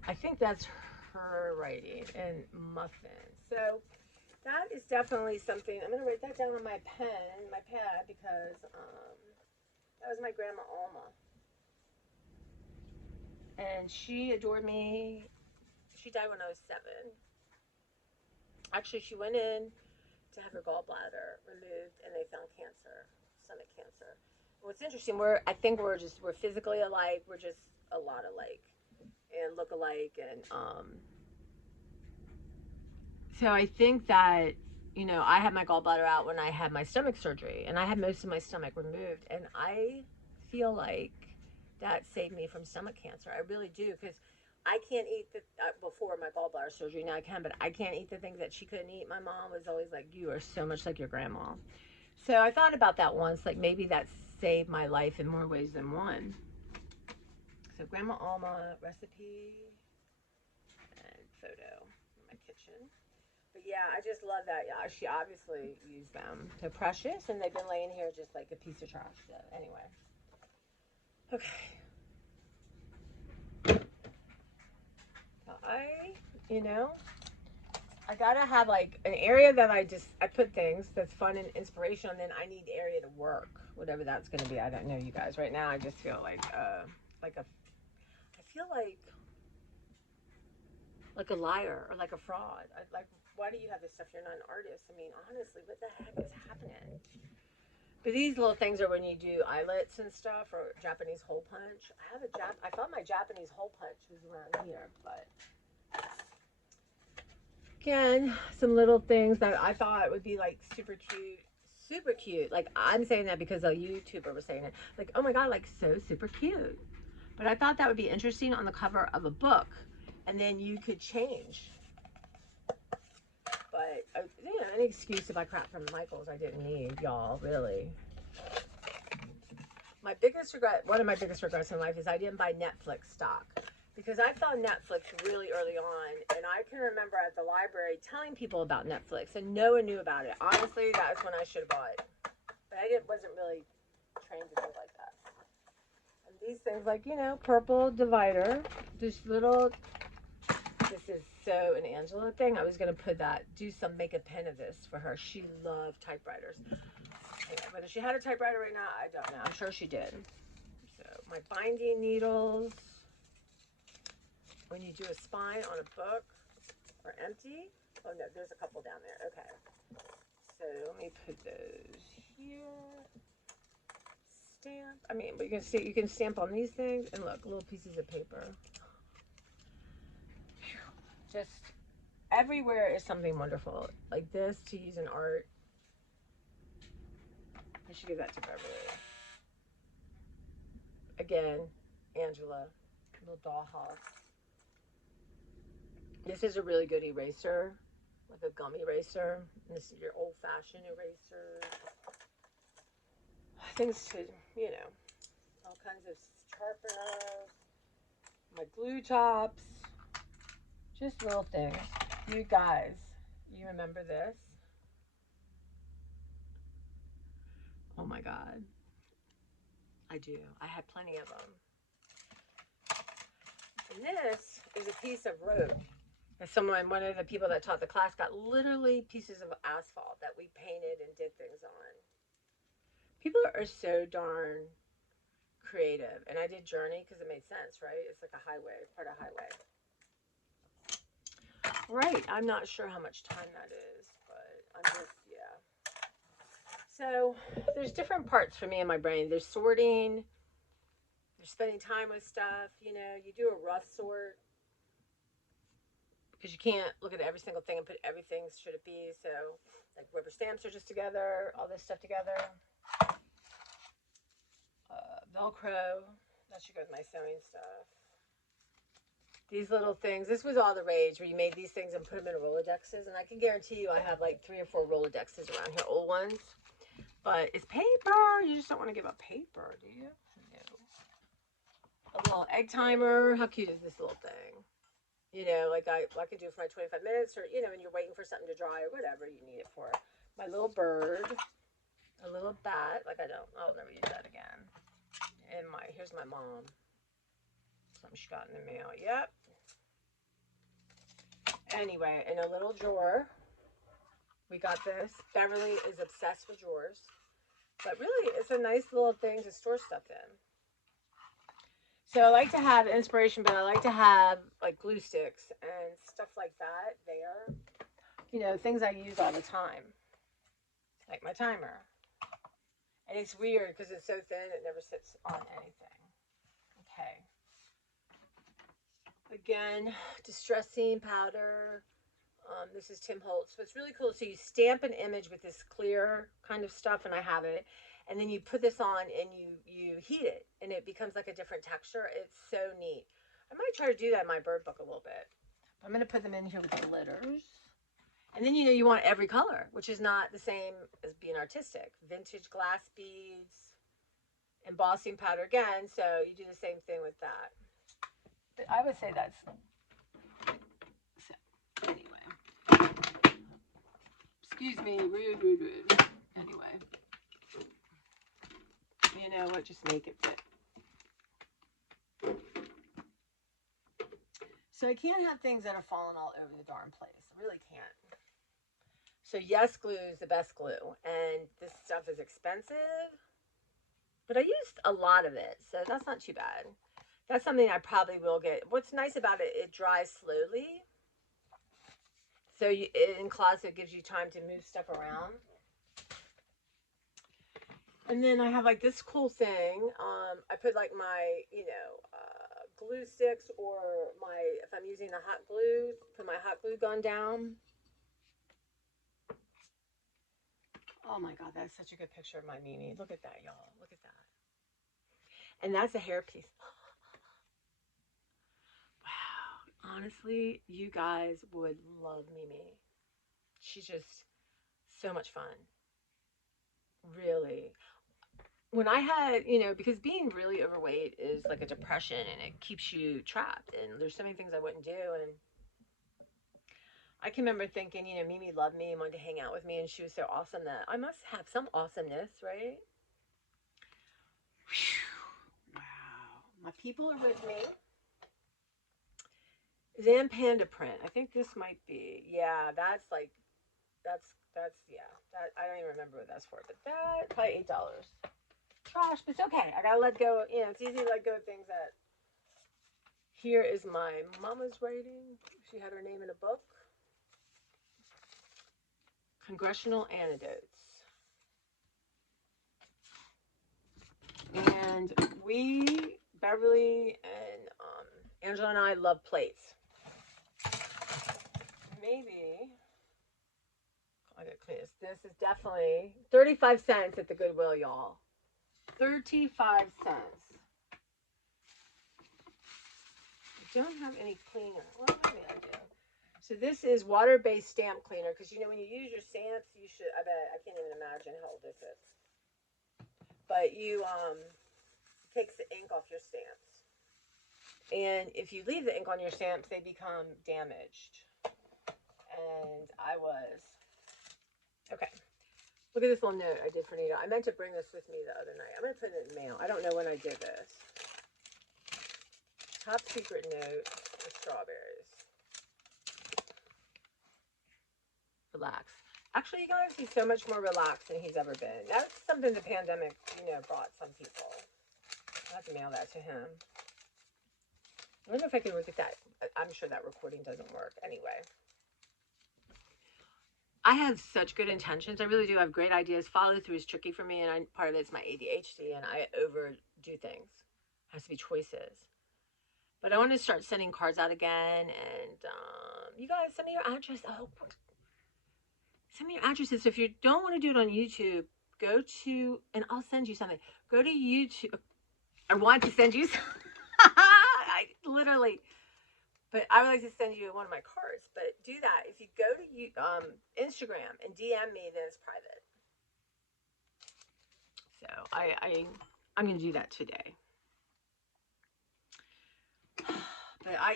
I think that's her writing, and muffins. So that is definitely something, I'm going to write that down on my pad, because that was my grandma Alma. And she adored me. She died when I was 7. Actually, she went in to have her gallbladder removed, and they found cancer, stomach cancer. What's interesting, I think we're physically alike. We're just a lot alike and look alike, and so I think that, you know, I had my gallbladder out when I had my stomach surgery, and I had most of my stomach removed, and I feel like that saved me from stomach cancer. I really do, because I can't eat before my gallbladder surgery. Now I can, but I can't eat the things that she couldn't eat. My mom was always like, you are so much like your grandma. So I thought about that once, like maybe that saved my life in more ways than one. So Grandma Alma recipe and photo in my kitchen. But yeah, I just love that. Yeah, she obviously used them. They're precious, and they've been laying here just like a piece of trash. So anyway. Okay. I gotta have like an area that I put things that's fun and inspirational, and then I need area to work, whatever that's gonna be. I don't know, you guys. Right now, I just feel like I feel like a liar or like a fraud. Why do you have this stuff? You're not an artist. I mean, honestly, what the heck is happening? But these little things are when you do eyelets and stuff, or Japanese hole punch. I thought my Japanese hole punch was around here, but again, some little things that I thought would be like super cute. Super cute. Like, I'm saying that because a YouTuber was saying it. Like, oh my God, like so super cute. But I thought that would be interesting on the cover of a book. And then you could change. But, you know, any excuse to buy crap from Michael's I didn't need, y'all, really. My biggest regret, one of my biggest regrets in life is I didn't buy Netflix stock. Because I found Netflix really early on, and I can remember at the library telling people about Netflix, and no one knew about it. Honestly, that's when I should have bought it. But I wasn't really trained to do like that. And these things, like, you know, purple divider, this is so an Angela thing. I was going to make a pen of this for her. She loved typewriters. Anyway, whether she had a typewriter right now, I don't know. I'm sure she did. So, my binding needles. When you do a spine on a book or empty. Oh no, there's a couple down there. Okay. So let me put those here. Stamp. I mean, but you can stamp on these things, and look, little pieces of paper. Just everywhere is something wonderful. Like this to use in art. I should give that to Beverly. Again, Angela, little dollhouse. This is a really good eraser. like a gum eraser. And this is your old-fashioned eraser. Things to, you know, all kinds of sharpeners, my glue tops, just little things. You guys, you remember this? Oh my God. I do. I had plenty of them. And this is a piece of road. One of the people that taught the class got literally pieces of asphalt that we painted and did things on. People are so darn creative. And I did Journey because it made sense, right? It's like a highway, part of highway. Right. I'm not sure how much time that is, but I'm just, yeah. So there's different parts for me in my brain. There's sorting. There's spending time with stuff. You know, you do a rough sort because you can't look at every single thing and put everything should it be. So like rubber stamps are just together, all this stuff together. Velcro, that should go with my sewing stuff. These little things, this was all the rage where you made these things and put them in Rolodexes. And I can guarantee you I have like 3 or 4 Rolodexes around here, old ones. But it's paper. You just don't want to give up paper, do you? No. A little egg timer. How cute is this little thing? You know, like I could do it for my 25 minutes, or, you know, and you're waiting for something to dry or whatever you need it for. My little bird. A little bat. Like I'll never use that again. And here's my mom. Something she got in the mail. Yep. Anyway, in a little drawer, we got this. Beverly is obsessed with drawers. But really, it's a nice little thing to store stuff in. So I like to have inspiration, but I like to have like glue sticks and stuff like that there. You know, things I use all the time. Like my timer. And it's weird because it's so thin, it never sits on anything. Okay. Again, distressing powder. This is Tim Holtz. What's really cool, so you stamp an image with this clear kind of stuff, and I have it. And then you put this on and you heat it, and it becomes like a different texture. It's so neat. I might try to do that in my bird book a little bit. I'm going to put them in here with the glitters. And then, you know, you want every color, which is not the same as being artistic. Vintage glass beads, embossing powder again, so you do the same thing with that. But I would say that's, so, anyway. Excuse me, rude. Anyway. You know what, just make it fit. So I can't have things that are falling all over the darn place. I really can't. So yes, glue is the best glue. And this stuff is expensive. But I used a lot of it, so that's not too bad. That's something I probably will get. What's nice about it, it dries slowly. So in closet, gives you time to move stuff around. And then I have like this cool thing. I put like my, you know, glue sticks, or if I'm using a hot glue, put my hot glue gun down. Oh my God, that's such a good picture of my Mimi. Look at that, y'all. Look at that. And that's a hairpiece. Wow. Honestly, you guys would love Mimi. She's just so much fun. Really. When I had, you know, because being really overweight is like a depression, and it keeps you trapped. And there's so many things I wouldn't do. And I can remember thinking, you know, Mimi loved me and wanted to hang out with me, and she was so awesome that I must have some awesomeness, right? Whew. Wow. My people are with me. Zan Panda print. I think this might be, yeah, that's like, that's, yeah. That, I don't even remember what that's for, but that, probably $8. Trash, but it's okay. I gotta let go, you know, it's easy to let go of things that, here is my mama's writing. She had her name in a book. Congressional Anecdotes. And Beverly and Angela and I love plates. Maybe, I gotta clean this. This is definitely 35 cents at the Goodwill, y'all. 35 cents. I don't have any cleaner. Well, maybe I do. So this is water-based stamp cleaner, because you know when you use your stamps, you should. I bet I can't even imagine how old this is. But you takes the ink off your stamps, and if you leave the ink on your stamps, they become damaged. And I was okay. Look at this little note I did for Nita. I meant to bring this with me the other night. I'm gonna put it in the mail. I don't know when I did this. Top secret note for strawberries. Relax. Actually, you guys, he's so much more relaxed than he's ever been. That's something the pandemic, brought some people. I have to mail that to him. I don't know if I can look at that. I'm sure that recording doesn't work. Anyway. I have such good intentions. I really do have great ideas. Follow through is tricky for me, and part of it's my ADHD, and I overdo things. It has to be choices. But I want to start sending cards out again, and you guys, send me your address. Oh, send me your addresses. So if you don't want to do it on YouTube, go to, and I'll send you something. Go to YouTube. I want to send you something. I literally, but I would like to send you one of my cards. But do that. If you go to Instagram and DM me, then it's private. So I'm going to do that today. But I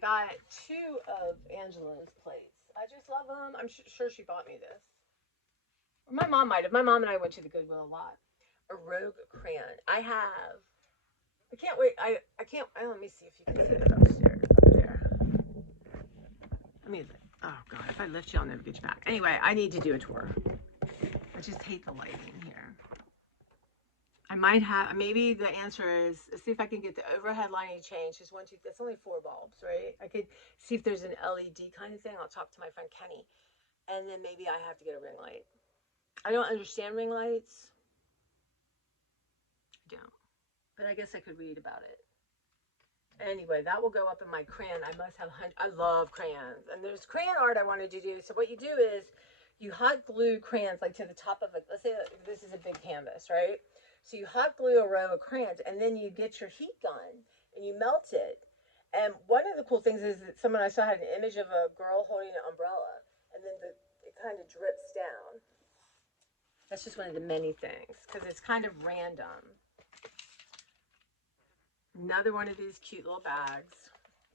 got 2 of Angela's plates. I just love them. I'm sure she bought me this. Or my mom might have. My mom and I went to the Goodwill a lot. A Rogue crayon. I can't wait. I can't. Let me see if you can see it upstairs. Up there. Oh God, if I lift you, I'll never get you back. Anyway, I need to do a tour. I just hate the lighting here. I might have, maybe the answer is, see if I can get the overhead lighting changed. Just 1, 2, that's only 4 bulbs, right? I could see if there's an LED kind of thing. I'll talk to my friend Kenny. And then maybe I have to get a ring light. I don't understand ring lights. I don't. But I guess I could read about it. Anyway, that will go up in my crayon. I must have, I love crayons. And there's crayon art I wanted to do. So what you do is you hot glue crayons like to the top of it. Let's say this is a big canvas, right? So you hot glue a row of crayons, and then you get your heat gun and you melt it. And one of the cool things is that someone I saw had an image of a girl holding an umbrella, and then it kind of drips down. That's just one of the many things, because it's kind of random. Another one of these cute little bags.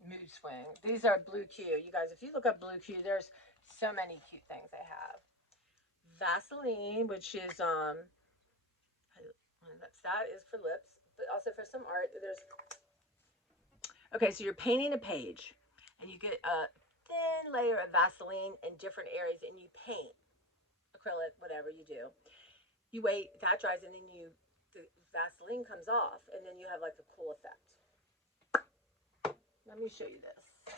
Mood swing. These are Blue Q. You guys, if you look up Blue Q, there's so many cute things they have. Vaseline, which is that is for lips, but also for some art. Okay, so you're painting a page, and you get a thin layer of Vaseline in different areas, and you paint acrylic, whatever you do. You wait, that dries, and then the Vaseline comes off, and then you have like a cool effect. Let me show you this.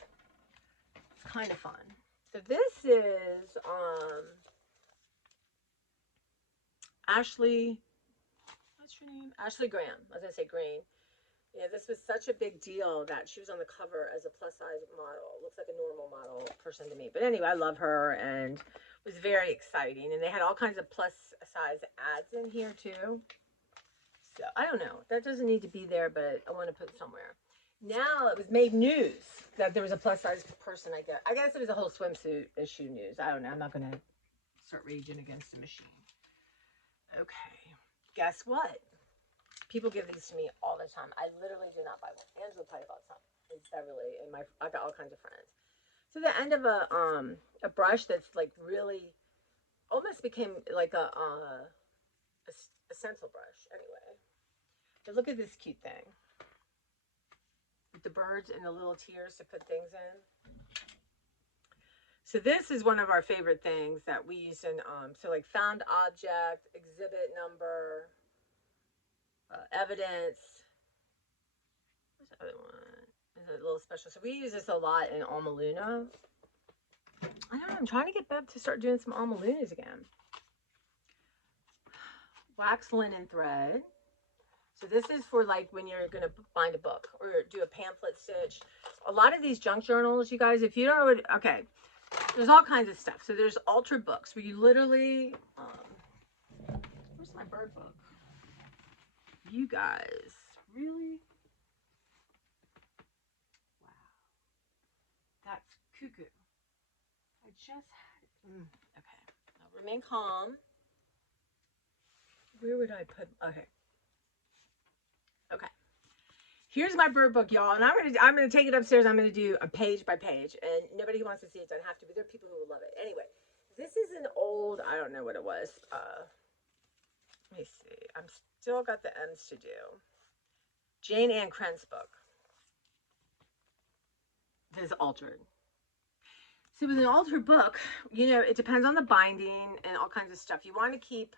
It's kind of fun. So this is Ashley. What's your name? Ashley Graham. I was gonna say Green. Yeah, this was such a big deal that she was on the cover as a plus size model. Looks like a normal model person to me. But anyway, I love her, and it was very exciting. And they had all kinds of plus size ads in here too. So I don't know. That doesn't need to be there, but I want to put it somewhere. Now it was made news that there was a plus size person. I guess it was a whole swimsuit issue news. I don't know. I'm not gonna start raging against the machine. Okay. Guess what? People give these to me all the time. I literally do not buy one. Angela probably bought some. It's Beverly, and I got all kinds of friends. So the end of a brush that's like really almost became like a stencil brush. Anyway, but look at this cute thing with the birds and the little tears to put things in. So this is one of our favorite things that we use in so like found object, exhibit number. Evidence. What's the other one? Is it a little special? So we use this a lot in Alma Luna. I don't know. I'm trying to get Bev to start doing some Alma Lunas again. Wax linen thread. So this is for like when you're going to bind a book or do a pamphlet stitch. A lot of these junk journals, you guys, if you don't know what, okay, there's all kinds of stuff. So there's Ultra books where you literally, where's my bird book? You guys, really? Wow. cuckoo. I just had it. Okay. Now remain calm. Where would I put? Okay. Okay. Here's my bird book, y'all, and I'm gonna take it upstairs. I'm gonna do a page by page, and nobody who wants to see it doesn't have to, but there are people who will love it. Anyway, this is an old, I don't know what it was. Let me see. I'm still got the ends to do. Jane Ann Krentz book. This is altered. So with an altered book, you know, it depends on the binding and all kinds of stuff. You want to keep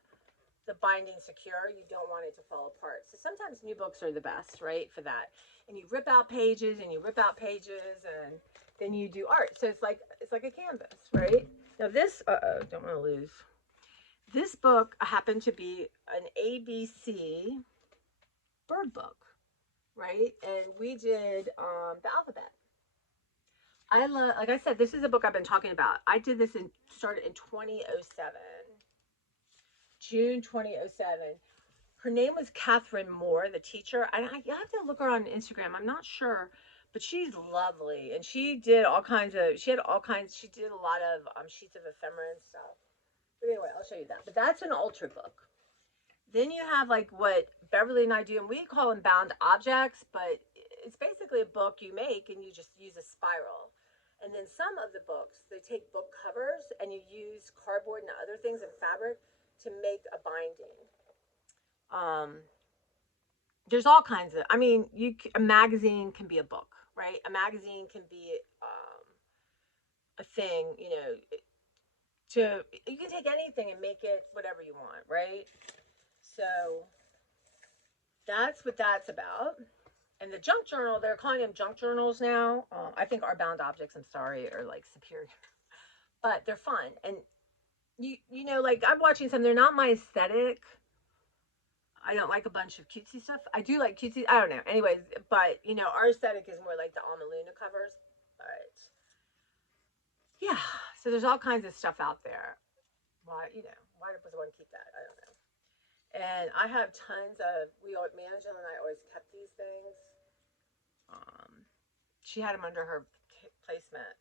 the binding secure. You don't want it to fall apart. So sometimes new books are the best, right, for that. And you rip out pages and you rip out pages and then you do art. So it's like a canvas, right? Now this, don't want to lose. This book happened to be an ABC bird book, right? And we did the alphabet. I love, like I said, this is a book I've been talking about. I did this started in 2007. June 2007. Her name was Catherine Moore, the teacher. And I have to look her on Instagram. I'm not sure, but she's lovely. And she did all kinds of, she did a lot of sheets of ephemera and stuff. But anyway, I'll show you that. But that's an ultra book. Then you have like what Beverly and I do, and we call them bound objects, but it's basically a book you make and you just use a spiral. And then some of the books, they take book covers and you use cardboard and other things and fabric to make a binding. There's all kinds of, I mean, a magazine can be a book, right? A magazine can be a thing, you know, you can take anything and make it whatever you want, right? So that's what that's about. And the junk journal, they're calling them junk journals now. I think our bound objects, I'm sorry, are like superior, but they're fun. And you know, like I'm watching some, they're not my aesthetic. I don't like a bunch of cutesy stuff. I do like cutesy, I don't know. Anyways, but you know, our aesthetic is more like the Alma Luna covers. But yeah, so there's all kinds of stuff out there. Why, you know, why does one keep that? I don't know. And I have tons of, Angela and I always kept these things. She had them under her placement.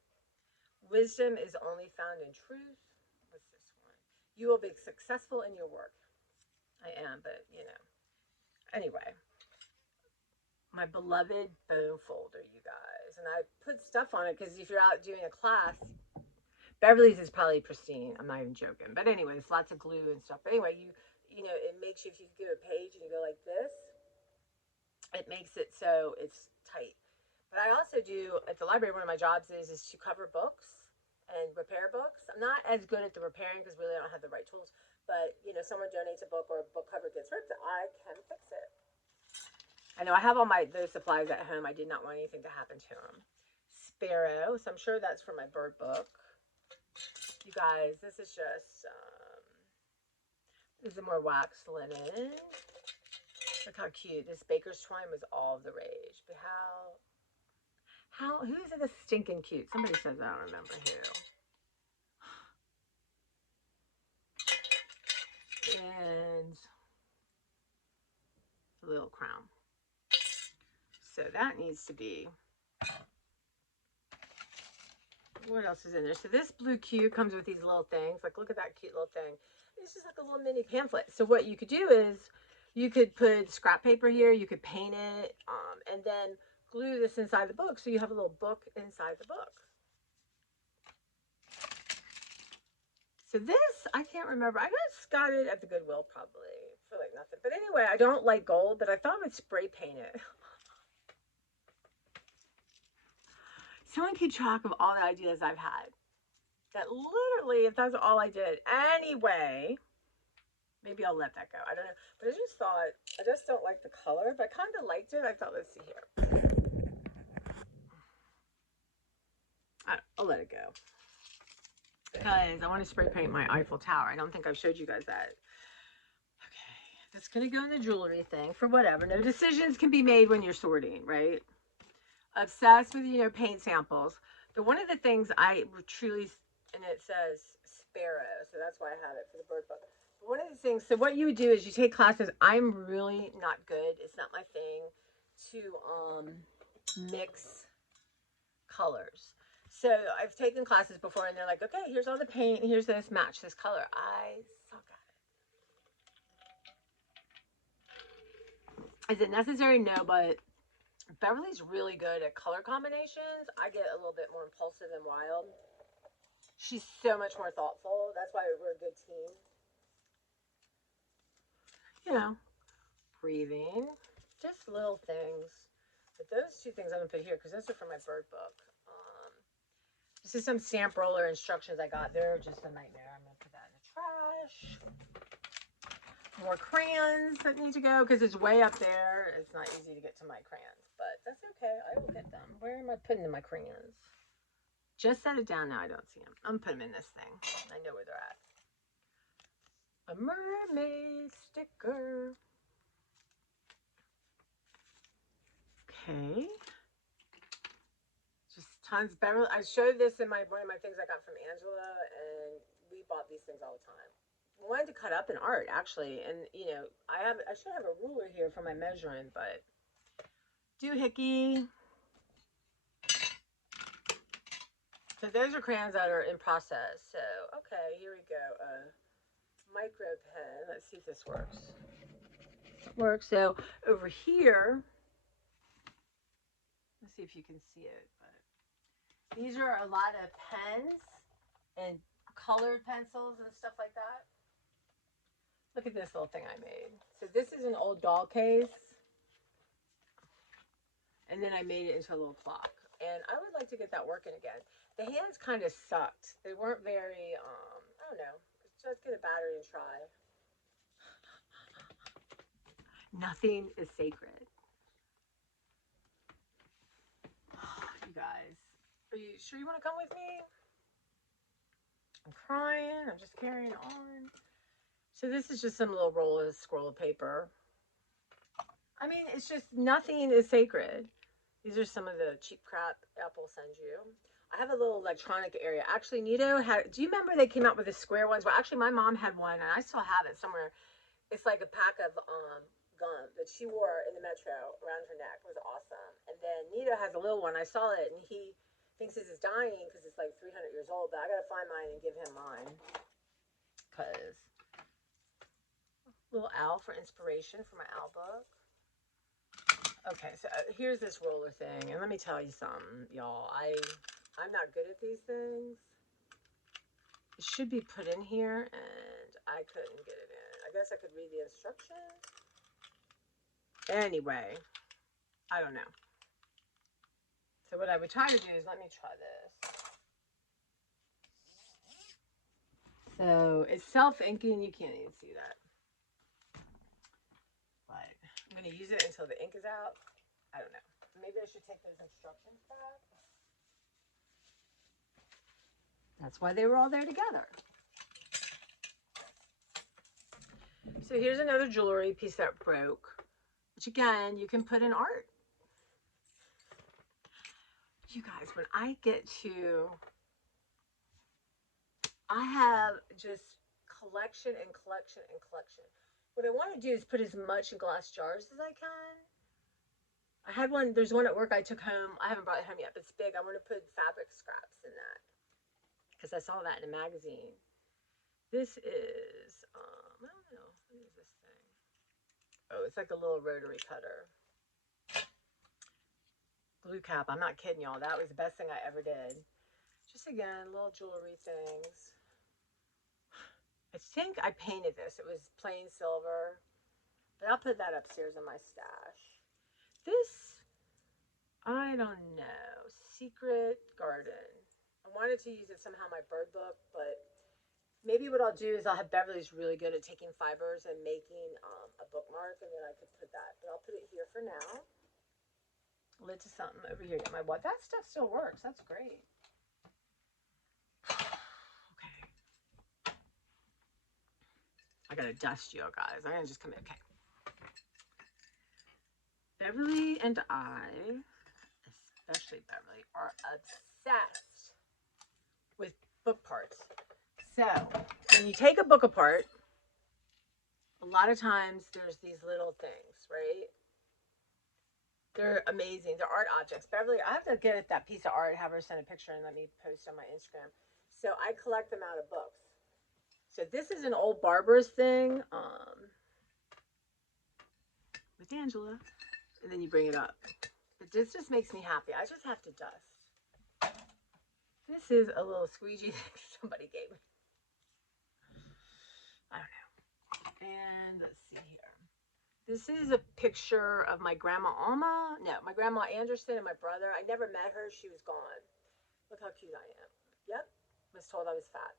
Wisdom is only found in truth. What's this one? You will be successful in your work. I am, but you know. Anyway, my beloved bone folder, you guys. And I put stuff on it because if you're out doing a class, Beverly's is probably pristine. I'm not even joking. But anyways, lots of glue and stuff. But anyway, you know, it makes you, if you do a page and you go like this, it makes it so it's tight. But I also do, at the library, one of my jobs is to cover books and repair books. I'm not as good at the repairing because really I don't have the right tools. But, you know, someone donates a book or a book cover gets ripped, I can fix it. I know I have all those supplies at home. I did not want anything to happen to them. Sparrow. So I'm sure that's for my bird book. You guys, this is just, this is more waxed linen. Look how cute. This baker's twine was all the rage. But who is it that's stinking cute? Somebody says, I don't remember who. And a little crown. So that needs to be, what else is in there? So this blue cube comes with these little things. Like, look at that cute little thing. It's just like a little mini pamphlet. So what you could do is you could put scrap paper here. You could paint it and then glue this inside the book. So you have a little book inside the book. So this, I can't remember. I just got it at the Goodwill probably for like nothing. But anyway, I don't like gold, but I thought I would spray paint it. Someone keep track of all the ideas I've had. That literally, if that's all I did. Anyway, maybe I'll let that go. I don't know. But I just thought, I just don't like the color, but I kind of liked it. I thought, let's see here. I'll let it go. Because I want to spray paint my Eiffel Tower. I don't think I've showed you guys that. Okay. That's going to go in the jewelry thing for whatever. No decisions can be made when you're sorting, right? Obsessed with, you know, paint samples. But one of the things I truly, and it says sparrow, so that's why I had it for the bird book. But one of the things, so what you would do is you take classes. I'm really not good. It's not my thing to mix colors. So I've taken classes before and they're like, okay, here's all the paint, here's this, match this color. I suck at it. Is it necessary? No, but Beverly's really good at color combinations. I get a little bit more impulsive and wild. She's so much more thoughtful. That's why we're a good team. You know, breathing, just little things. But those two things I'm gonna put here because those are from my bird book. This is some stamp roller instructions I got. They're just a nightmare. I'm gonna put that in the trash. More crayons that need to go because it's way up there. It's not easy to get to my crayons, but that's okay. I will get them. Where am I putting in my crayons? Just set it down now. I don't see them. I'm putting them in this thing. I know where they're at. A mermaid sticker. Okay. Just tons. Beverly, I showed this in one of my things I got from Angela, and we bought these things all the time. I wanted to cut up in art actually, and you know, I should have a ruler here for my measuring, but doohickey. So those are crayons that are in process. So okay, here we go. Micro pen. Let's see if this works. It works. So over here, let's see if you can see it. But these are a lot of pens and colored pencils and stuff like that. Look at this little thing I made. So this is an old doll case. And then I made it into a little clock. And I would like to get that working again. The hands kind of sucked. They weren't very, I don't know. Just get a battery and try. Nothing is sacred. You guys, are you sure you want to come with me? I'm crying. I'm just carrying on. So this is just some little roll of scroll of paper. I mean, it's just nothing is sacred. These are some of the cheap crap Apple sends you. I have a little electronic area. Actually, Nito had, do you remember they came out with the square ones? Well, actually, my mom had one, and I still have it somewhere. It's like a pack of gum that she wore in the metro around her neck. It was awesome. And then Nito has a little one. I saw it, and he thinks this is dying because it's like 300 years old, but I got to find mine and give him mine. Because little owl for inspiration for my owl book. Okay, so here's this roller thing, and let me tell you something, y'all. I'm not good at these things. It should be put in here, and I couldn't get it in. I guess I could read the instructions. Anyway, I don't know. So what I would try to do is, let me try this. So it's self-inking. You can't even see that. But I'm going to use it until the ink is out. I don't know. Maybe I should take those instructions back. That's why they were all there together. So here's another jewelry piece that broke, which again, you can put in art. You guys, when I get to, I have just collection and collection and collection. What I want to do is put as much in glass jars as I can. I had one, there's one at work I took home. I haven't brought it home yet, but it's big. I want to put fabric scraps in that because I saw that in a magazine. This is, I don't know, what is this thing? Oh, it's like a little rotary cutter. Glue cap, I'm not kidding y'all. That was the best thing I ever did. Just again, little jewelry things. I think I painted this. It was plain silver. But I'll put that upstairs in my stash. This, I don't know. Secret Garden. I wanted to use it somehow in my bird book, but maybe what I'll do is I'll have Beverly's really good at taking fibers and making a bookmark, and then I could put that. But I'll put it here for now. Lid to something over here. My what? That stuff still works. That's great. Okay. I gotta dust you guys. I'm gonna just come in. Okay. Beverly and I, especially Beverly, are obsessed with book parts. So when you take a book apart, a lot of times there's these little things, right? They're amazing. They're art objects. Beverly, I have to get that piece of art, have her send a picture, and let me post on my Instagram. So I collect them out of books. So this is an old Barbara's thing with Angela. And then you bring it up. But this just makes me happy. I just have to dust. This is a little squeegee thing somebody gave me. I don't know. And let's see here. This is a picture of my grandma Alma. No, my grandma Anderson and my brother. I never met her. She was gone. Look how cute I am. Yep. Was told I was fat.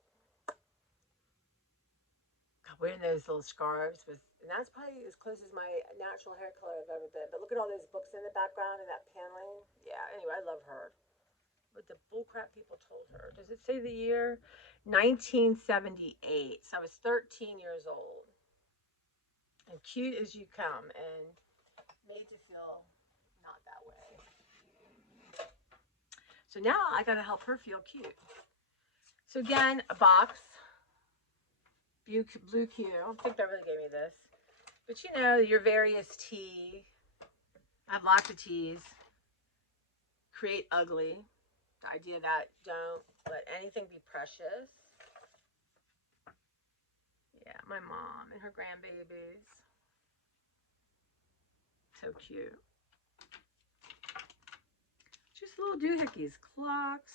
God, wearing those little scarves was, and that's probably as close as my natural hair color I've ever been. But look at all those books in the background and that paneling. Yeah, anyway, I love her. What the bullcrap people told her. Does it say the year? 1978. So I was 13 years old. And cute as you come, and made to feel not that way. So now I gotta help her feel cute. So again, a box, blue Q. I think Beverly gave me this, but you know, your various tea. I have lots of teas. Create ugly. The idea that don't let anything be precious. Yeah, my mom and her grandbabies. So cute. Just little doohickeys, clocks.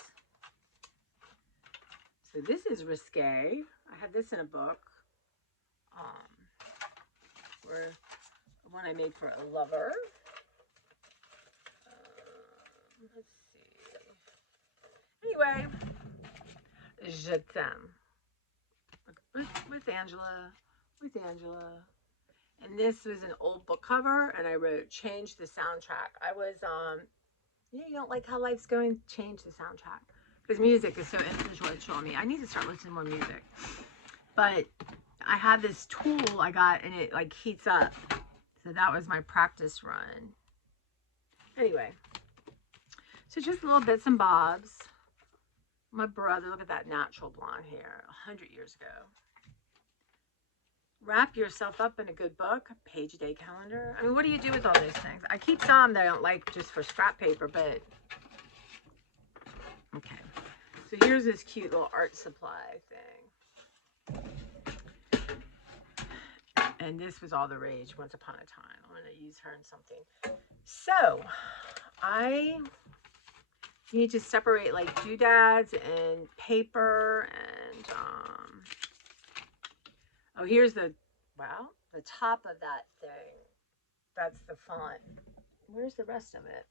So this is risque. I had this in a book. Where one I made for a lover. Let's see. Anyway, je t'aime. With Angela. With Angela. And this was an old book cover, and I wrote, change the soundtrack. I was, you don't like how life's going? Change the soundtrack. Because music is so influential on me. I need to start listening to more music. But I had this tool I got, and it like heats up. So that was my practice run. Anyway. So just little bits and bobs. My brother, look at that natural blonde hair. 100 years ago. Wrap yourself up in a good book, page a day calendar. I mean, what do you do with all those things? I keep some that I don't like just for scrap paper, but okay. So here's this cute little art supply thing. And this was all the rage once upon a time. I'm going to use her in something. So I need to separate like doodads and paper and oh, here's the, wow, the top of that thing. That's the font. Where's the rest of it?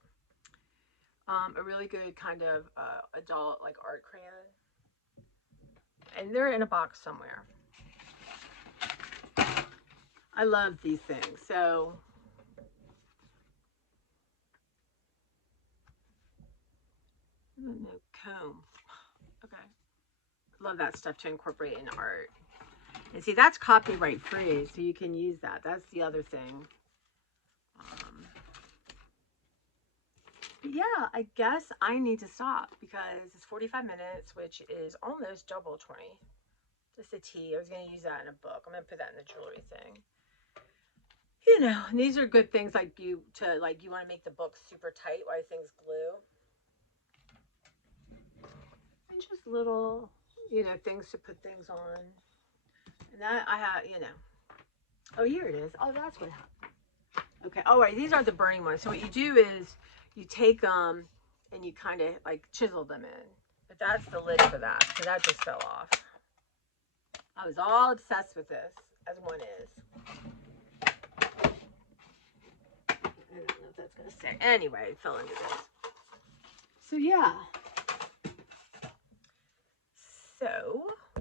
A really good kind of adult like art crayon. And they're in a box somewhere. I love these things. So no comb. Okay. Love that stuff to incorporate in art. And see, that's copyright free, so you can use that. That's the other thing. But yeah, I guess I need to stop because it's 45 minutes, which is almost double 20. Just a tea. I was going to use that in a book. I'm going to put that in the jewelry thing. You know, and these are good things like you want to make the book super tight while things glue. And just little, things to put things on. And that I have, Oh, here it is. Oh, that's what happened. Okay. Oh, right. These are the burning ones. So what you do is you take them and you kind of like chisel them in. But that's the lid for that. So that just fell off. I was all obsessed with this, as one is. I don't know if that's going to stay. Anyway, it fell into this. So, yeah. So,